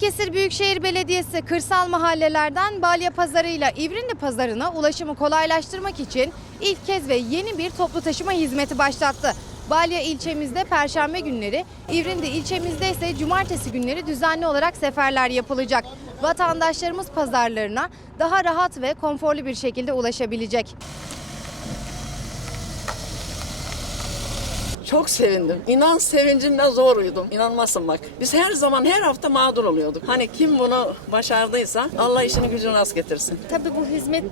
Balıkesir Büyükşehir Belediyesi kırsal mahallelerden Balya Pazarı ile İvrindi Pazarı'na ulaşımı kolaylaştırmak için ilk kez ve yeni bir toplu taşıma hizmeti başlattı. Balya ilçemizde perşembe günleri, İvrindi ilçemizde ise cumartesi günleri düzenli olarak seferler yapılacak. Vatandaşlarımız pazarlarına daha rahat ve konforlu bir şekilde ulaşabilecek. Çok sevindim. İnan sevincimle zor uyudum. İnanmazsın bak. Biz her zaman her hafta mağdur oluyorduk. Hani kim bunu başardıysa Allah işini gücünü rast getirsin. Tabii bu hizmet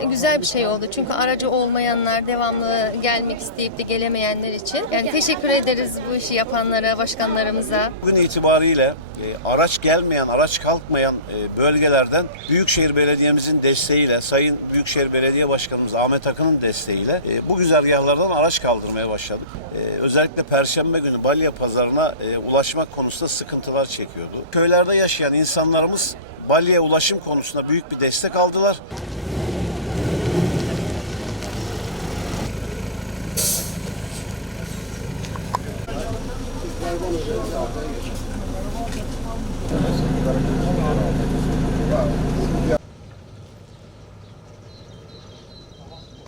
e, güzel bir şey oldu. Çünkü aracı olmayanlar, devamlı gelmek isteyip de gelemeyenler için. Yani teşekkür ederiz bu işi yapanlara, başkanlarımıza. Bugün itibariyle e, araç gelmeyen, araç kalkmayan e, bölgelerden Büyükşehir Belediye'mizin desteğiyle, Sayın Büyükşehir Belediye Başkanımız Ahmet Akın'ın desteğiyle e, bu güzergahlardan araç kaldırmaya başladık. E, özellikle Perşembe günü Balya Pazarı'na e, ulaşmak konusunda sıkıntılar çekiyordu. Köylerde yaşayan insanlarımız Balya'ya ulaşım konusunda büyük bir destek aldılar.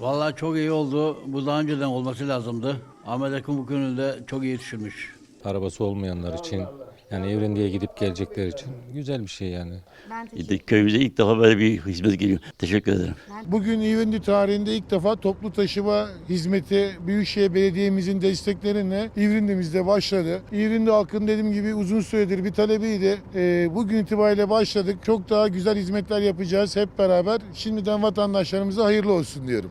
Vallahi çok iyi oldu. Bu daha önceden olması lazımdı. Ahmet Akın bu konuda çok iyi düşünmüş. arabası olmayanlar için yani Evrendi'ye gidip gelecekler için güzel bir şey yani. Köyümüze ilk defa böyle bir hizmet geliyor. Teşekkür ederim. Bugün İvendi tarihinde ilk defa toplu taşıma hizmeti Büyükşehir Belediye'mizin destekleriyle İvrindi'mizde başladı. İvrindi halkın dediğim gibi uzun süredir bir talebiydi. Ee, bugün itibariyle başladık. Çok daha güzel hizmetler yapacağız hep beraber. Şimdiden vatandaşlarımıza hayırlı olsun diyorum.